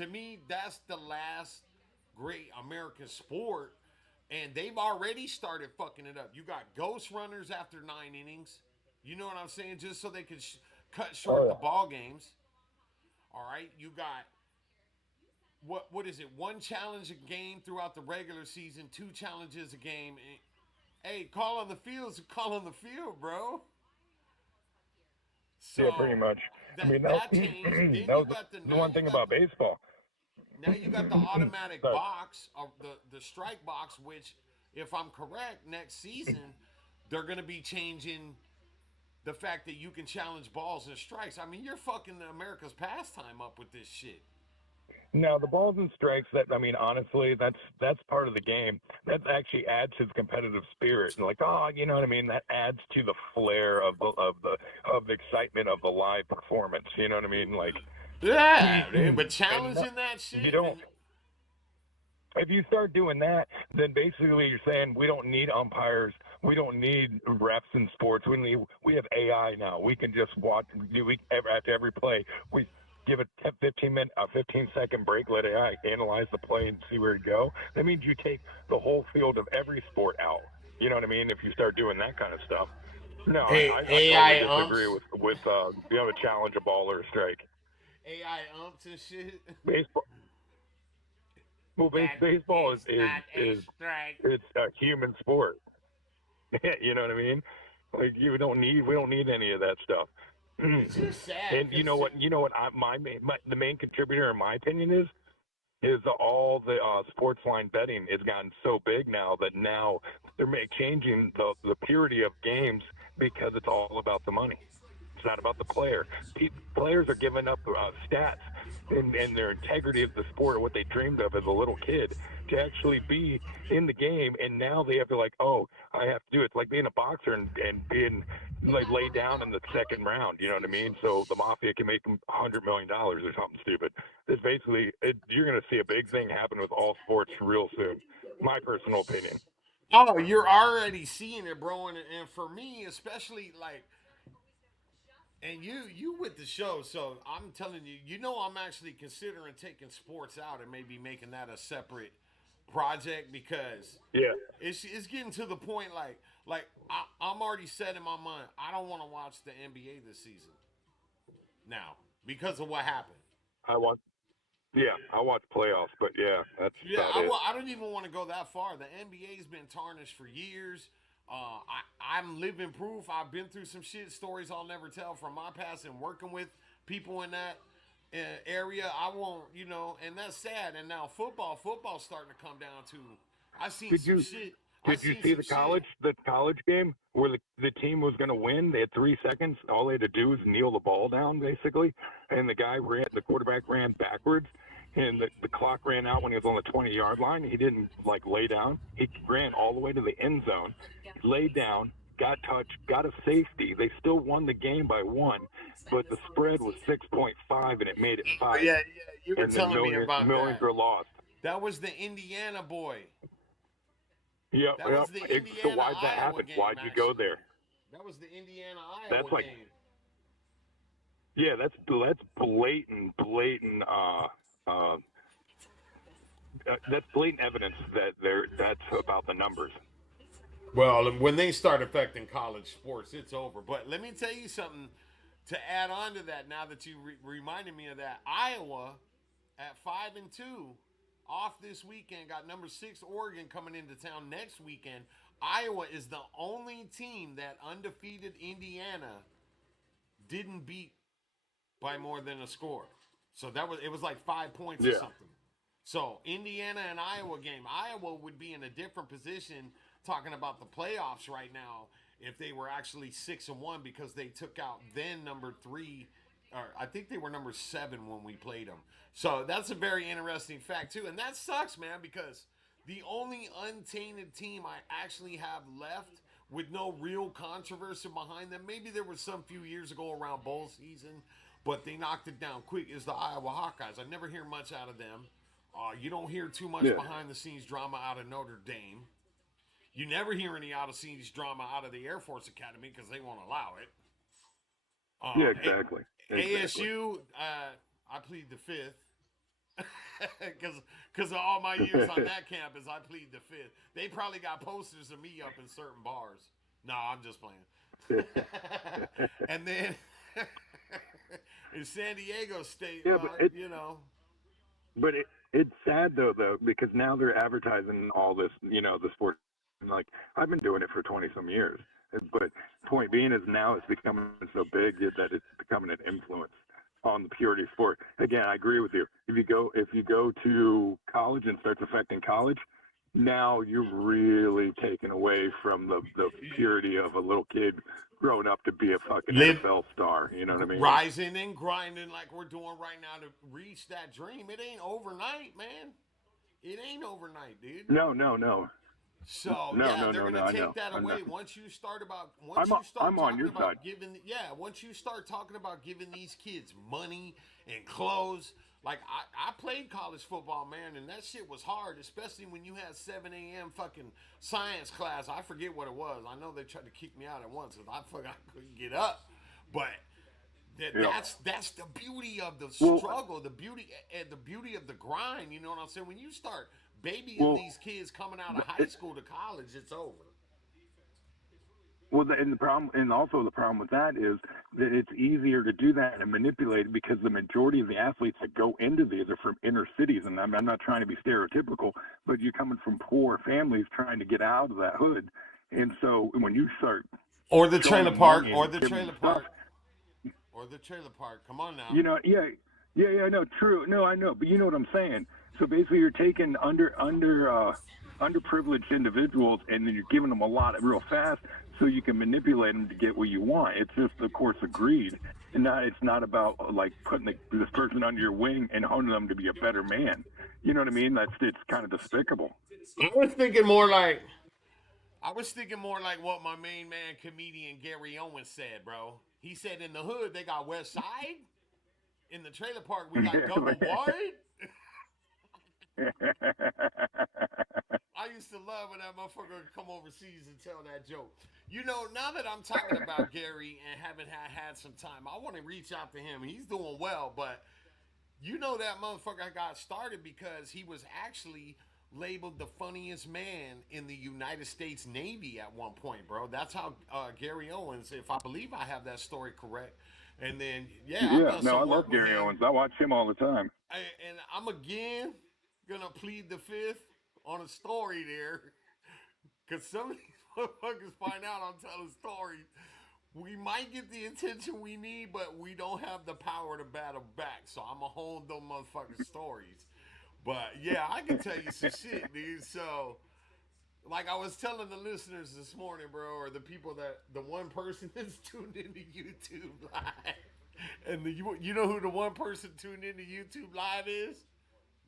to me, that's the last great American sport, and they've already started fucking it up. You got ghost runners after 9 innings. You know what I'm saying? Just so they could cut Oh short the yeah. ball games. All right, you got what is it? One challenge a game throughout the regular season, two challenges a game. Hey, call on the fields, call on the field, bro. Yeah, pretty So much. I that mean, that, that changed. that Then you was got the the now one you thing got about baseball. now you got the automatic Sorry. box of the strike box, which, if I'm correct, next season they're gonna be changing the fact that you can challenge balls and strikes. I mean, you're fucking America's pastime up with this shit. Now the balls and strikes. That I mean, honestly, that's part of the game. That actually adds to the competitive spirit. And like, oh, you know what I mean? That adds to the flair of the excitement of the live performance. You know what I mean? Like, Yeah, dude, but and challenging that you shit don't. and If you start doing that, then basically you're saying we don't need umpires, we don't need refs in sports. We have AI now. We can just watch. After every play, we give a 10, 15 minute, a 15-second break, let AI analyze the play and see where to go. That means you take the whole field of every sport out. You know what I mean? If you start doing that kind of stuff. No, I totally AI disagree umps, with you have a challenge, a ball, or a strike. AI umps and shit. Baseball, well, That baseball is not a strike. it's a human sport. You know what I mean? Like we don't need any of that stuff. It's just sad And because you know what the main contributor in my opinion is all the sports line betting has gotten so big now that now they're changing the purity of games because it's all about the money. It's not about the player. Players are giving up stats and their integrity of the sport, or what they dreamed of as a little kid, to actually be in the game. And now they have to like, oh, I have to do it. It's like being a boxer and being like laid down in the second round. You know what I mean? So the mafia can make them $100 million or something stupid. It's basically you're going to see a big thing happen with all sports real soon. My personal opinion. oh, you're already seeing it, bro. And for me, especially like, and you with the show, so I'm telling you, I'm actually considering taking sports out and maybe making that a separate project because Yeah, it's getting to the point like I'm already set in my mind. I don't want to watch the NBA this season now because of what happened. I want. Yeah, I watch playoffs, but yeah, that's Yeah, about it. I don't even want to go that far. The NBA's been tarnished for years. I'm living proof. I've been through some shit stories I'll never tell from my past and working with people in that area. I won't, and that's sad. And now football's starting to come down to. I seen Did some you shit. I Did you seen see some shit. the college game where the team was going to win? They had 3 seconds. All they had to do was kneel the ball down, basically, and the quarterback ran backwards, and the clock ran out when he was on the 20-yard line. He didn't like lay down. He ran all the way to the end zone. He laid down, got touched, got a safety. They still won the game by one, but the spread was 6.5, and it made it Oh, five, yeah, yeah. You were and then telling me about millions that. were lost. That was the Indiana boy. Yep, That yep. was the So Indiana why'd that Iowa happen? game, Why'd you go actually. there? That was the Indiana That's Iowa like game. Yeah, that's uh, that's blatant evidence that that's about the numbers. Well, when they start affecting college sports, it's over. But let me tell you something to add on to that. Now that you reminded me of that, Iowa at 5-2 off this weekend got number 6 Oregon coming into town next weekend. Iowa is the only team that undefeated Indiana didn't beat by more than a score. So it was like 5 points or Yeah, something. So Indiana and Iowa game. Iowa would be in a different position talking about the playoffs right now if they were actually 6-1 because they took out then number 3, or I think they were number 7 when we played them. So that's a very interesting fact too, and that sucks, man, because the only untainted team I actually have left with no real controversy behind them. Maybe there was some few years ago around bowl season, but they knocked it down quick. Is the Iowa Hawkeyes? I never hear much out of them. You don't hear too much yeah, behind the scenes drama out of Notre Dame. You never hear any out of scenes drama out of the Air Force Academy because they won't allow it. yeah. Exactly, exactly. ASU, I plead the fifth. Because of all my years on that campus, I plead the fifth. They probably got posters of me up in certain bars. No, I'm just playing. And then in San Diego State, Yeah, but well, it's you know, but it's sad though because now they're advertising all this, the sport. And like I've been doing it for 20 some years, but point being is now it's becoming so big that it's becoming an influence on the purity of sport. Again, I agree with you. If you go to college and starts affecting college, now you're really taken away from the purity of a little kid growing up to be a fucking live NFL star. You know what I mean? rising and grinding like we're doing right now to reach that dream. It ain't overnight, man. It ain't overnight, dude. No, no, no. So No, yeah, no, they're no, no. gonna I take know. that I know. away once you start I'm on talking your side. about giving once you start talking about giving these kids money and clothes. Like I played college football, man, and that shit was hard, especially when you had 7 a.m. fucking science class. I forget what it was. I know they tried to kick me out at once because I couldn't get up. But Yeah. that's the beauty of the Well, struggle, the beauty of the grind. You know what I'm saying? When you start babying well, these kids coming out of high it, school to college, it's over. and the problem, and also the problem with that is that it's easier to do that and manipulate it because the majority of the athletes that go into these are from inner cities, and I'm not trying to be stereotypical, but you're coming from poor families trying to get out of that hood, and so when you start Or the showing trailer them park, money or and the giving them trailer stuff, park, or the trailer park. Come on now. Yeah, yeah, no, true, no, I know, but you know what I'm saying. So basically, you're taking underprivileged individuals, and then you're giving them a lot real fast, so you can manipulate them to get what you want. It's just, of course, a greed, and it's not about like putting this person under your wing and honing them to be a better man. You know what I mean? It's kind of despicable. I was thinking more like what my main man comedian Gary Owens said, bro. He said in the hood they got West Side. In the trailer park we got double wide. I used to love when that motherfucker would come overseas and tell that joke. You know, now that I'm talking about Gary and haven't had some time, I want to reach out to him. He's doing well, but you know that motherfucker got started because he was actually labeled the funniest man in the United States Navy at one point, bro. That's how Gary Owens, if I believe I have that story correct. And then, yeah, I've Yeah, done no, I some love work with Gary him. Owens. I watch him all the time. And I'm again gonna plead the fifth on a story there. Because some of these motherfuckers find out I'm telling stories. We might get the attention we need, but we don't have the power to battle back. So I'm going to hold them motherfuckers' stories. But yeah, I can tell you some shit, dude. So, like I was telling the listeners this morning, bro, or the people the one person that's tuned into YouTube Live. And you know who the one person tuned into YouTube Live is?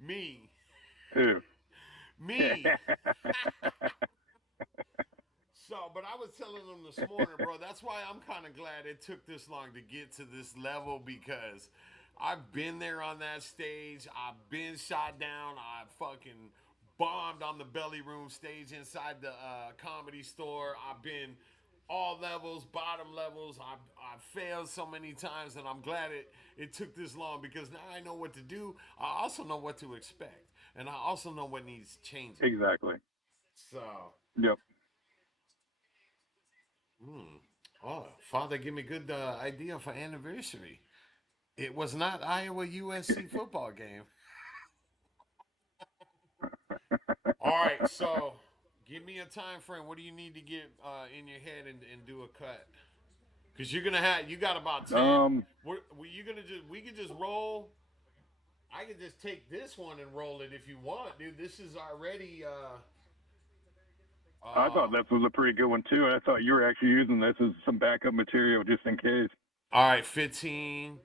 Me. Ew. Me. So, but I was telling them this morning, bro, that's why I'm kind of glad it took this long to get to this level because I've been there on that stage. I've been shot down. I fucking bombed on the belly room stage inside the comedy store. I've been all levels, bottom levels. I've failed so many times, and I'm glad it took this long because now I know what to do. I also know what to expect, and I also know what needs changing. Exactly. So. Yep. Hmm. Oh, Father, give me good idea for anniversary. It was not Iowa USC football game. All right, so give me a time frame. What do you need to get in your head and do a cut? Because you got about 10. Um, You gonna just we can just roll. I can just take this one and roll it if you want, dude. This is already I thought uh this was a pretty good one too, and I thought you were actually using this as some backup material just in case. all right, 15.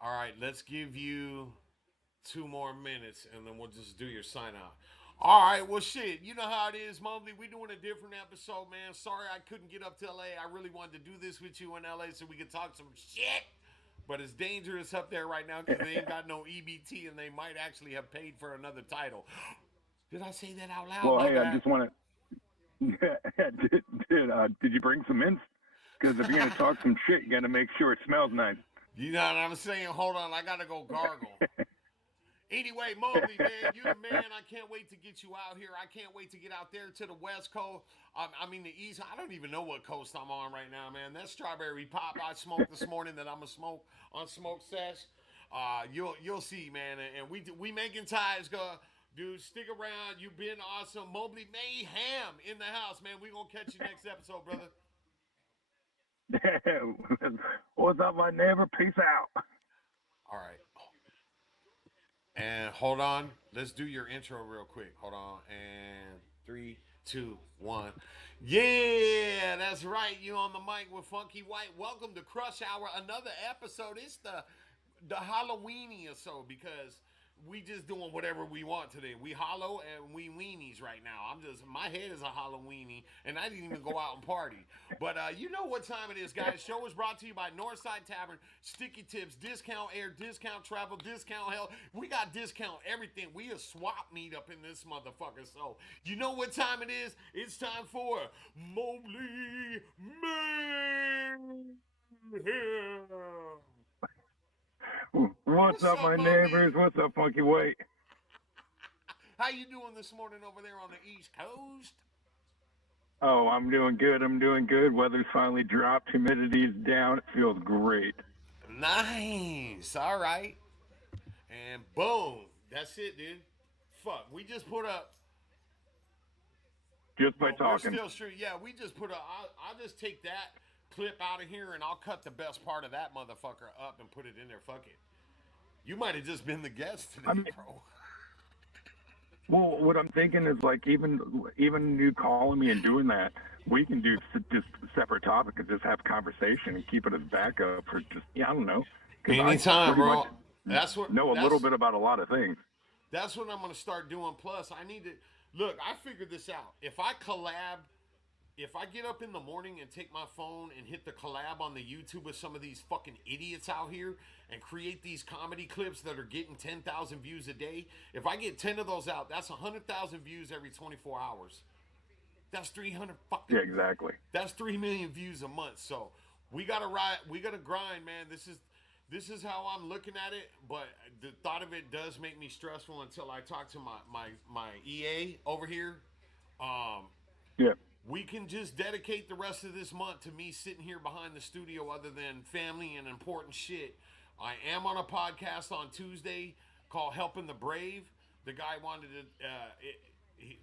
All right, let's give you 2 more minutes and then we'll just do your sign out. All right, well, shit, you know how it is, Mobley. We doing a different episode, man. Sorry I couldn't get up to LA. I really wanted to do this with you in LA so we could talk some shit. But it's dangerous up there right now because they ain't got no EBT and they might actually have paid for another title. Did I say that out loud? Well, My hey, I bad. just want to. Did you bring some mints? Because if you're gonna talk some shit, you gotta make sure it smells nice. You know what I'm saying? Hold on, I gotta go gargle. Anyway, Mobley, man, you the man. I can't wait to get you out here. I can't wait to get out there to the West Coast. I mean, the East. I don't even know what coast I'm on right now, man. That strawberry pop I smoked this morning that I'm gonna smoke on Smoke Sesh. You'll see, man. And we making ties, go. Dude, stick around. You've been awesome. Mobley Mayhem in the house, man. We gonna catch you next episode, brother. What's up, my neighbor? Peace out. All right. And hold on. Let's do your intro real quick. Hold on. And three, two, one. Yeah, that's right. You on the mic with Funky White. Welcome to Crush Hour. Another episode. It's the Halloweeny or so because we just doing whatever we want today. We hollow and we weenies right now. My head is a Halloweeny and I didn't even go out and party. But you know what time it is, guys. Show is brought to you by Northside Tavern, Sticky Tips, Discount Air, Discount Travel, Discount Hell. We got discount everything. We a swap meet up in this motherfucker. So you know what time it is? It's time for Mobley Mayhem. What's What's up, up, my Mobley? neighbors? What's up, Funky White? How you doing this morning over there on the East Coast? Oh, I'm doing good. I'm doing good. Weather's finally dropped. Humidity's down. It feels great. Nice. All right. And boom. That's it, dude. Fuck. We just put up. Just by Well, we're talking. still sure. Yeah, we just put up. I'll just take that clip out of here and I'll cut the best part of that motherfucker up and put it in there. Fuck it. You might have just been the guest I today, mean, bro. well, what I'm thinking is like even you calling me and doing that, we can do just separate topic and just have conversation and keep it as backup for just I don't know, because I Anytime, pretty much bro. That's what. know a little That's bit about a lot of things. That's what I'm gonna start doing. Plus, I need to look. I figured this out. If I get up in the morning and take my phone and hit the collab on the YouTube with some of these fucking idiots out here and create these comedy clips that are getting 10,000 views a day, if I get 10 of those out, that's 100,000 views every 24 hours. That's 300 fucking. Yeah, exactly. That's 3 million views a month. So we gotta ride. We gotta grind, man. This is how I'm looking at it. But the thought of it does make me stressful until I talk to my EA over here. Um, Yeah. we can just dedicate the rest of this month to me sitting here behind the studio other than family and important shit. I am on a podcast on Tuesday called Helping the Brave. The guy wanted to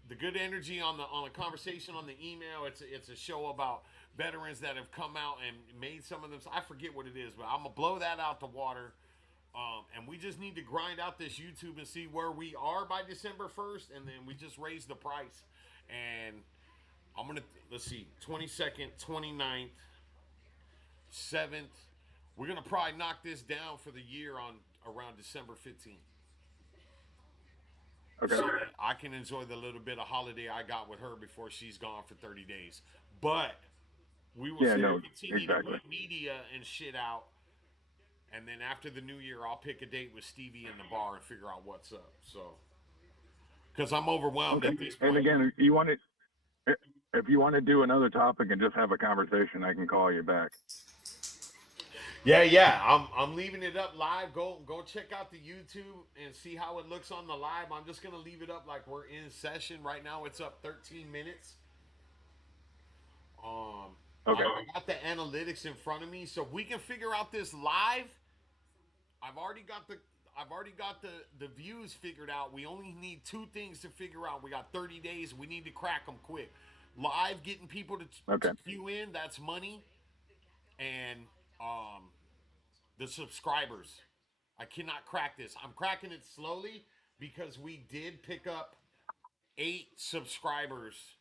the good energy on the conversation on the email. It's a show about veterans that have come out and made some of them. I forget what it is, but I'm gonna blow that out the water. And we just need to grind out this YouTube and see where we are by December 1st, and then we just raise the price. And I'm gonna let's see, 22nd, 29th, 7th. We're gonna probably knock this down for the year on around December 15th. Okay. So that I can enjoy the little bit of holiday I got with her before she's gone for 30 days. But we will Yeah. still No. continue to Exactly. put media and shit out. And then after the new year, I'll pick a date with Stevie in the bar and figure out what's up. So, because I'm overwhelmed Okay. at this And point. again, if you want to do another topic and just have a conversation, I can call you back. Yeah. I'm leaving it up live. Go check out the YouTube and see how it looks on the live. I'm just gonna leave it up like we're in session right now. It's up 13 minutes. Okay. I got the analytics in front of me, so we can figure out this live. I've already got the views figured out. We only need two things to figure out. We got 30 days. We need to crack them quick. Live, getting people Okay. to queue in. That's money, and the subscribers. I cannot crack this. I'm cracking it slowly because we did pick up 8 subscribers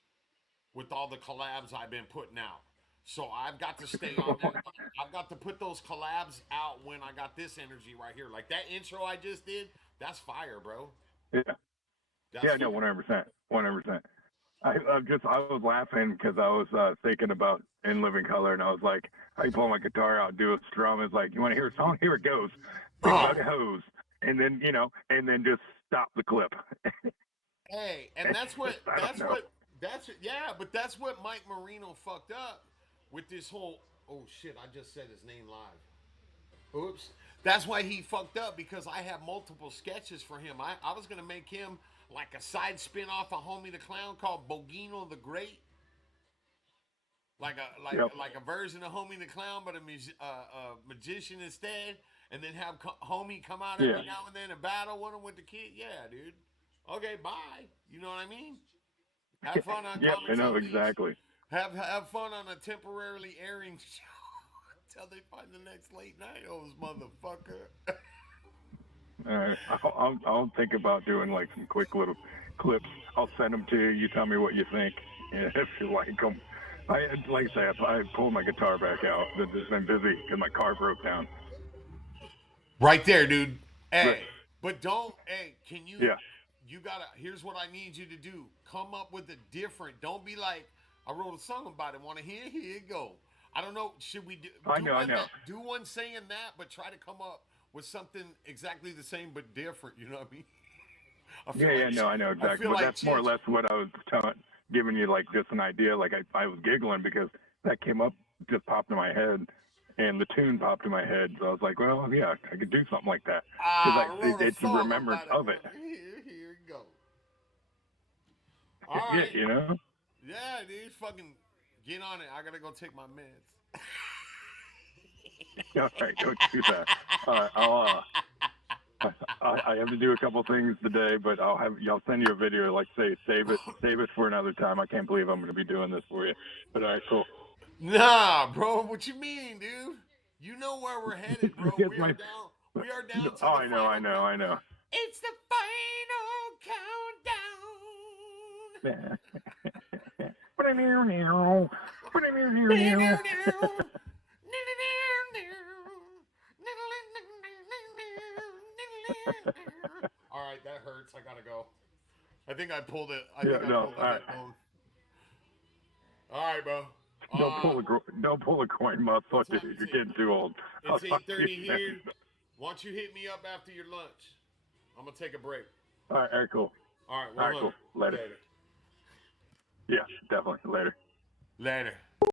with all the collabs I've been putting out. So I've got to stay on that. I've got to put those collabs out when I got this energy right here. Like that intro I just did, that's fire, bro. Yeah. That's Yeah. No. fire. 100%. 100%. I was laughing because I was thinking about In Living Color, and I was like, I pull my guitar out, do a strum. It's like, you want to hear a song? Here it goes. Think about a hose, and then and then just stop the clip. Hey, and that's what I don't know. yeah, but that's what Mike Marino fucked up with this whole. Oh shit! I just said his name live. Oops. That's why he fucked up because I have multiple sketches for him. I was gonna make him like a side spin off of Homie the Clown called Bogino the Great, like a Yep. a version of Homie the Clown, but a magician instead, and then have Homie come out Yeah. every now and then and battle with him with the kid. Yeah, dude. Okay, bye. You know what I mean? Have fun on Yep. I Comics know Unleashed. exactly. Have fun on a temporarily airing show until they find the next late night host, motherfucker. All right. I'll think about doing like some quick little clips. I'll send them to you. You tell me what you think, and if you like them. Like I say, I pulled my guitar back out. I've just been busy because my car broke down. Right there, dude. But Hey, but don't. Hey, can you? yeah, You gotta. Here's what I need you to do. Come up with a different. Don't be like, I wrote a song about it. Want to hear? Here you go. I don't know. Should we I do know, I one know. do one saying that, but try to come up with something exactly the same but different? You know what I mean? I feel Yeah, like yeah, no, I know I exactly. feel But like that's more or Cheech. less what I was giving you, like just an idea. Like I was giggling because that came up, just popped in my head, and the tune popped in my head. So I was like, well, yeah, I could do something like that because I wrote a it's a song remembrance about it. of it. Here you go. All Yeah, right. you know. Yeah, dude. Fucking get on it. I gotta go take my meds. All right, go do that. All right, I have to do a couple things today, but I'll send you a video. Like say, save it for another time. I can't believe I'm going to be doing this for you. But all right, cool. Nah, bro. What you mean, dude? You know where we're headed, bro. Because my, We are no, down to oh, the I know, I final know, count. I know. It's the final countdown. All right, that hurts. I gotta go. I think I pulled it. I Yeah, think I no, pulled the all right. hip bone. All right, bro. Don't pull a coin muscle, What dude. time is You're it? getting too old. I'll It's talk to you 8:30 next. here. Why don't you hit me up after your lunch? I'm gonna take a break. All right, cool. All right, All right, 100. cool. Later. Later. Yeah, definitely later. Later.